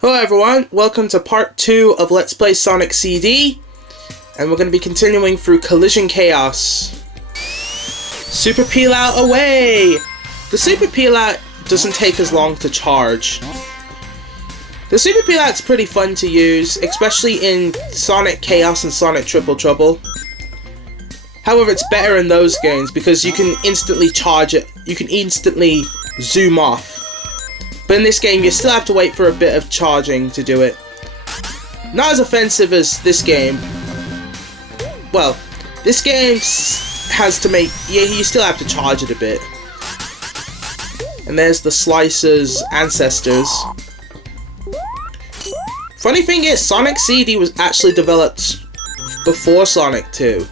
Hello everyone, welcome to part 2 of Let's Play Sonic CD, and we're going to be continuing through Collision Chaos. Super Peel Out away! The Super Peel Out doesn't take as long to charge. The Super Peel Out's pretty fun to use, especially in Sonic Chaos and Sonic Triple Trouble. However, it's better in those games because you can instantly charge it, you can instantly zoom off. But in this game, you still have to wait for a bit of charging to do it. Not as offensive as this game. Well, this game has to make... yeah, you still have to charge it a bit. And there's the Slicer's ancestors. Funny thing is, Sonic CD was actually developed before Sonic 2.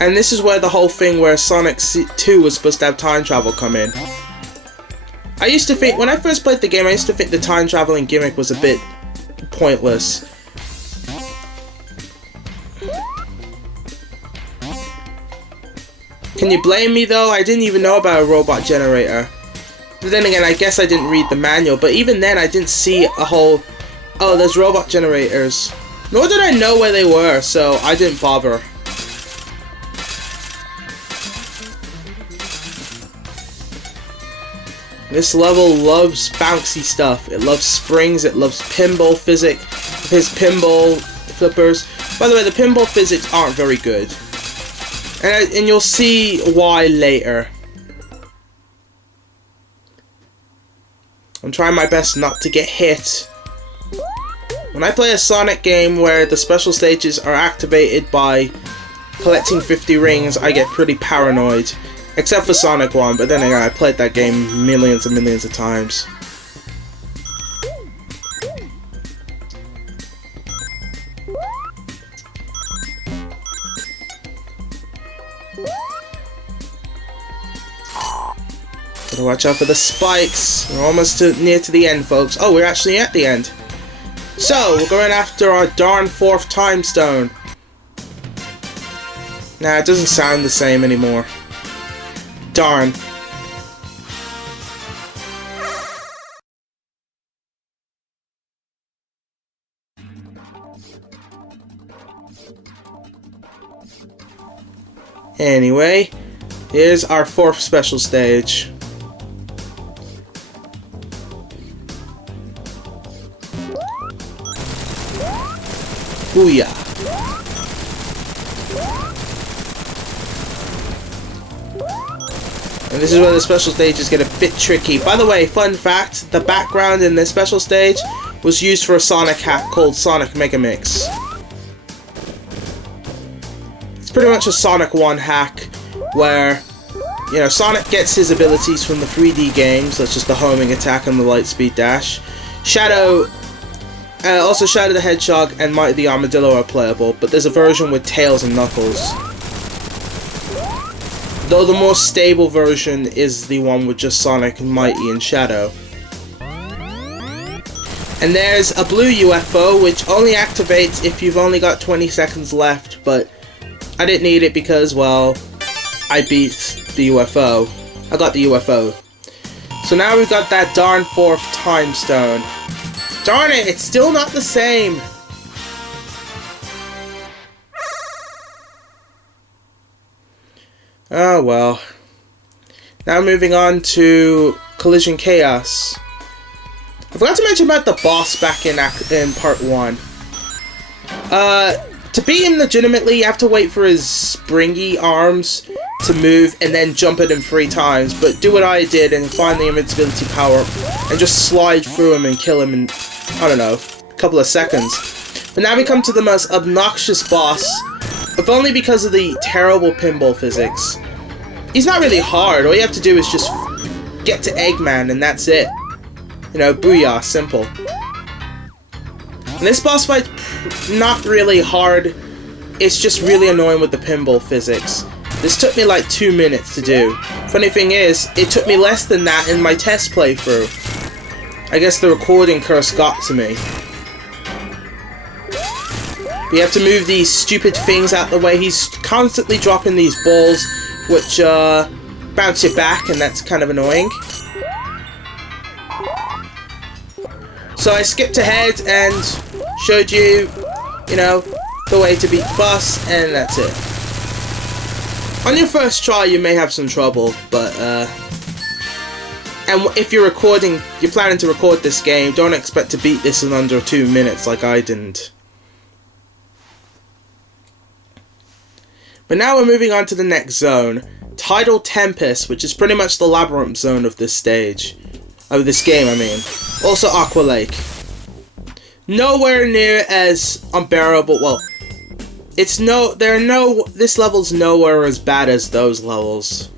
And this is where the whole thing where Sonic 2 was supposed to have time travel come in. I used to think, when I first played the game, I used to think the time traveling gimmick was a bit pointless. Can you blame me though? I didn't even know about a robot generator. But then again, I guess I didn't read the manual, but even then I didn't see a whole, oh, there's robot generators. Nor did I know where they were, so I didn't bother. This level loves bouncy stuff. It loves springs, it loves pinball physics, his pinball flippers. By the way, the pinball physics aren't very good. And you'll see why later. I'm trying my best not to get hit. When I play a Sonic game where the special stages are activated by collecting 50 rings, I get pretty paranoid. Except for Sonic 1, but then again, I played that game millions and millions of times. Gotta watch out for the spikes. We're almost near to the end, folks. Oh, we're actually at the end. So, we're going after our darn 4th time stone. Nah, it doesn't sound the same anymore. Darn. Anyway, here's our 4th special stage. Booyah. And this is where the special stages get a bit tricky. By the way, fun fact, the background in this special stage was used for a Sonic hack called Sonic Mega Mix. It's pretty much a Sonic 1 hack where, you know, Sonic gets his abilities from the 3D games, such as the homing attack and the light speed dash. Also Shadow the Hedgehog and Mighty the Armadillo are playable, but there's a version with Tails and Knuckles. Though the more stable version is the one with just Sonic and Mighty and Shadow. And there's a blue UFO, which only activates if you've only got 20 seconds left, but I didn't need it because, well, I beat the UFO. I got the UFO. So now we've got that darn 4th time stone. Darn it, it's still not the same! Oh well. Now moving on to Collision Chaos. I forgot to mention about the boss back in part 1. To beat him legitimately, you have to wait for his springy arms to move and then jump at him 3 times. But do what I did and find the invincibility power and just slide through him and kill him in, I don't know, a couple of seconds. But now we come to the most obnoxious boss, if only because of the terrible pinball physics. He's not really hard, all you have to do is just get to Eggman and that's it. You know, booyah, simple. And this boss fight's not really hard, it's just really annoying with the pinball physics. This took me like 2 minutes to do. Funny thing is, it took me less than that in my test playthrough. I guess the recording curse got to me. But you have to move these stupid things out the way. He's constantly dropping these balls, which bounce you back, and that's kind of annoying. So I skipped ahead and showed you, you know, the way to beat the boss, and that's it. On your first try, you may have some trouble, but and if you're planning to record this game, don't expect to beat this in under 2 minutes like I didn't. But now we're moving on to the next zone, Tidal Tempest, which is pretty much the labyrinth zone of this stage. Of this game, I mean. Also Aqua Lake. Nowhere near as unbearable, well, this level's nowhere as bad as those levels.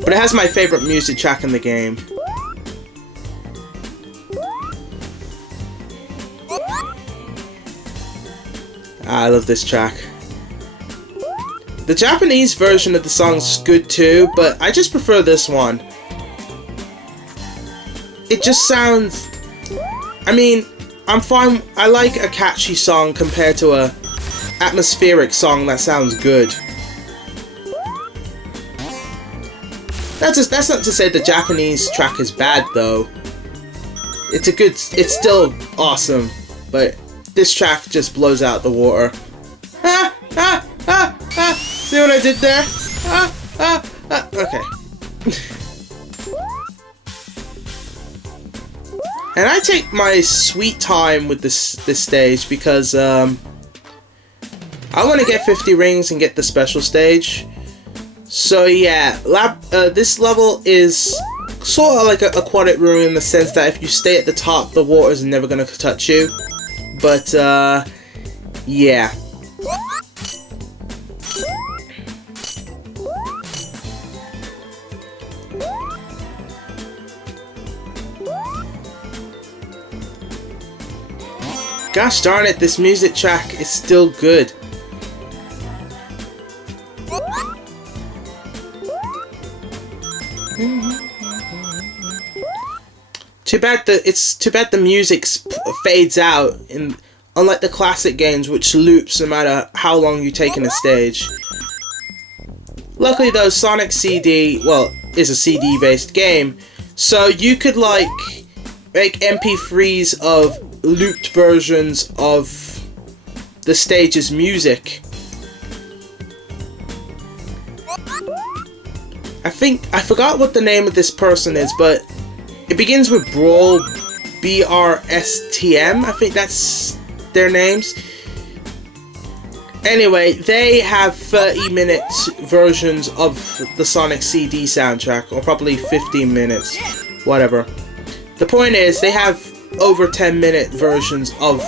But it has my favorite music track in the game. I love this track. The Japanese version of the song's good too, but I just prefer this one. It just sounds... I mean, I'm fine. I like a catchy song compared to a atmospheric song that sounds good. That's not to say the Japanese track is bad though. It's still awesome, but this track just blows out the water. Ah, ah, ah, ah. See what I did there? Ah, ah, ah. Okay. And I take my sweet time with this stage because I want to get 50 rings and get the special stage. So yeah, this level is sort of like an aquatic room in the sense that if you stay at the top, the water is never going to touch you. But yeah. Gosh darn it, this music track is still good. Too bad the music fades out, unlike the classic games, which loops no matter how long you take in a stage. Luckily though, Sonic CD, well, is a CD-based game, so you could like make MP3s of looped versions of the stage's music. I forgot what the name of this person is, but it begins with Brawl, BRSTM, I think that's their names. Anyway, they have 30-minute versions of the Sonic CD soundtrack, or probably 15 minutes, whatever. The point is, they have over 10-minute versions of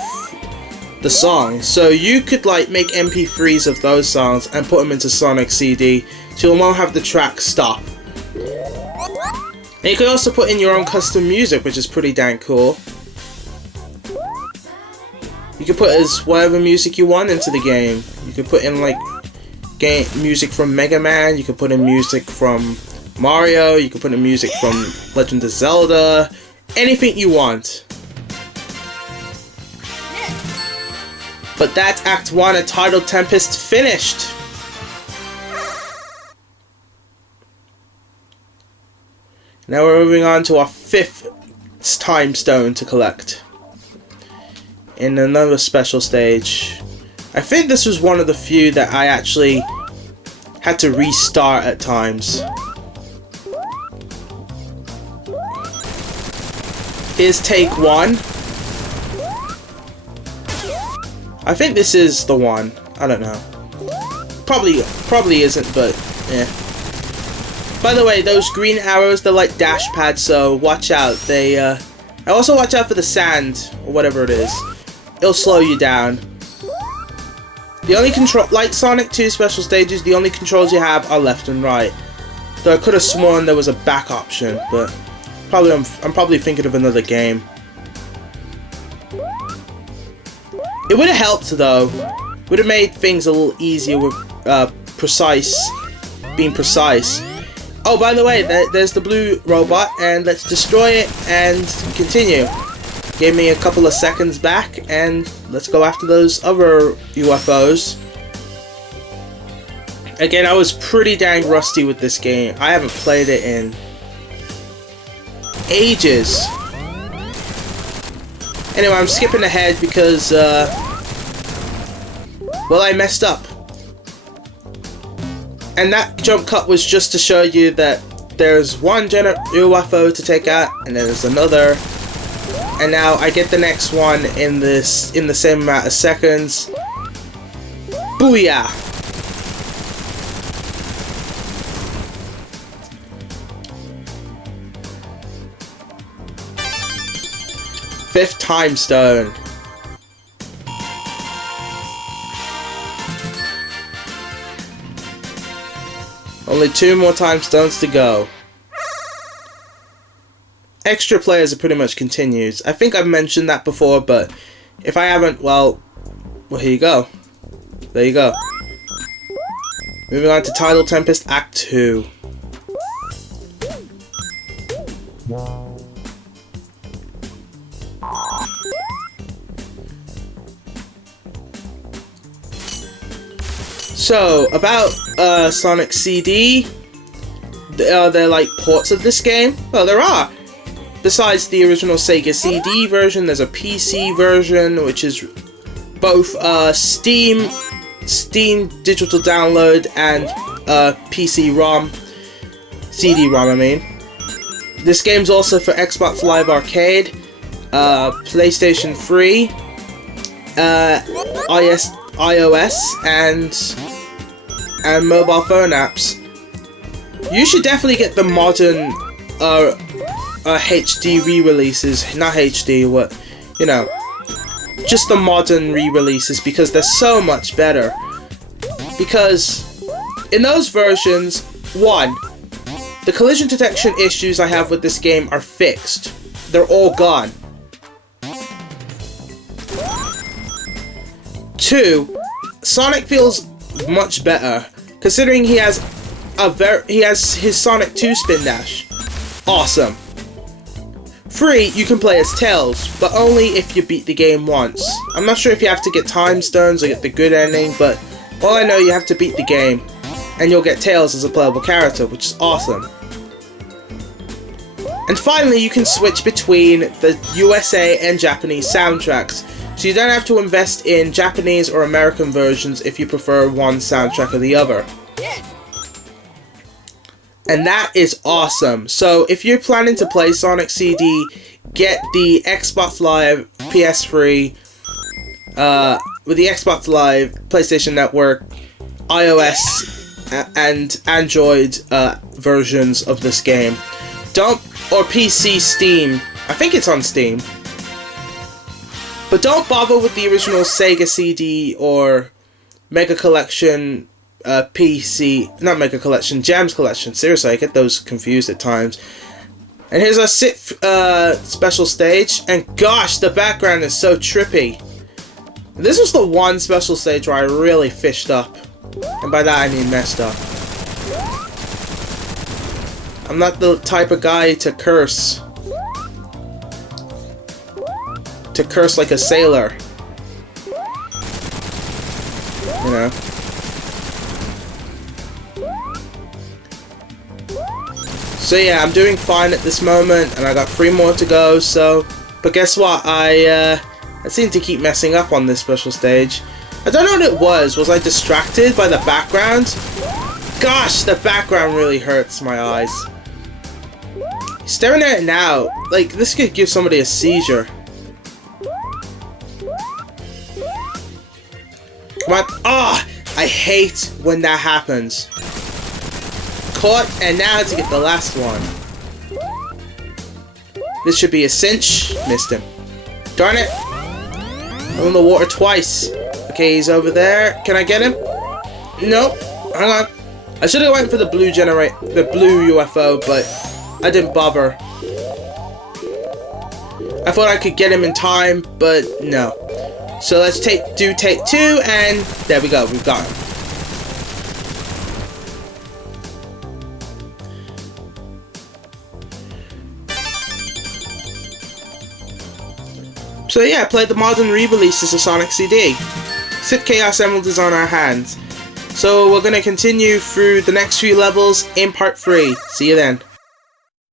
the song, so you could like make MP3s of those songs and put them into Sonic CD, so you won't have the track stop. And you could also put in your own custom music, which is pretty dang cool. You can put as whatever music you want into the game. You could put in like game music from Mega Man, you could put in music from Mario, you could put in music from Legend of Zelda, anything you want. But that's Act 1 of Tidal Tempest finished! Now we're moving on to our 5th time stone to collect. In another special stage. I think this was one of the few that I actually had to restart at times. Here's take 1. I think this is the one. I don't know. Probably isn't, but yeah. By the way, those green arrows, they're like dash pads, so watch out. I also watch out for the sand, or whatever it is. It'll slow you down. The only control, like Sonic 2 special stages, the only controls you have are left and right. Though I could have sworn there was a back option, but I'm probably thinking of another game. It would have helped though. Would have made things a little easier with being precise. Oh, by the way, there's the blue robot, and let's destroy it and continue. Give me a couple of seconds back, and let's go after those other UFOs. Again, I was pretty dang rusty with this game. I haven't played it in ages. Anyway, I'm skipping ahead because, well, I messed up. And that jump cut was just to show you that there's one UFO to take out, and then there's another. And now I get the next one in the same amount of seconds. Booyah! Fifth time stone. Only 2 more time stones to go. Extra players are pretty much continues. I think I've mentioned that before, but if I haven't, well, here you go. There you go. Moving on to Tidal Tempest Act 2. So, about Sonic CD, are there like ports of this game? Well, there are. Besides the original Sega CD version, there's a PC version, which is both Steam digital download and PC-ROM, CD-ROM I mean. This game's also for Xbox Live Arcade, PlayStation 3, iOS, and mobile phone apps. You should definitely get the modern HD re-releases, not HD, what, you know, just the modern re-releases, because they're so much better. Because in those versions, 1, the collision detection issues I have with this game are fixed. They're all gone. 2, Sonic feels much better, considering he has his Sonic 2 spin dash. Awesome. 3, you can play as Tails, but only if you beat the game once. I'm not sure if you have to get time stones or get the good ending, but all I know, you have to beat the game, and you'll get Tails as a playable character, which is awesome. And finally, you can switch between the USA and Japanese soundtracks, so you don't have to invest in Japanese or American versions if you prefer one soundtrack or the other. And that is awesome. So if you're planning to play Sonic CD, get the Xbox Live PS3, with the Xbox Live, PlayStation Network, iOS, and Android versions of this game. Or PC Steam. I think it's on Steam. But don't bother with the original Sega CD or Mega Collection PC, not Mega Collection, Gems Collection. Seriously, I get those confused at times. And here's our special stage, and gosh, the background is so trippy. This was the one special stage where I really fished up, and by that I mean messed up. I'm not the type of guy to curse. To curse like a sailor. You know? So yeah, I'm doing fine at this moment, and I got 3 more to go, so... But guess what? I seem to keep messing up on this special stage. I don't know what it was. Was I distracted by the background? Gosh, the background really hurts my eyes. Staring at it now, like, this could give somebody a seizure. Come on. Ah! I hate when that happens. Caught, and now to get the last one. This should be a cinch. Missed him. Darn it. I'm in the water twice. Okay, he's over there. Can I get him? Nope. Hang on. I should have went for the blue UFO, but I didn't bother. I thought I could get him in time, but no. So let's do take 2, and there we go. We've got him. So yeah, play the modern re-releases of Sonic CD. 6 Chaos Emerald is on our hands. So we're going to continue through the next few levels in part 3. See you then.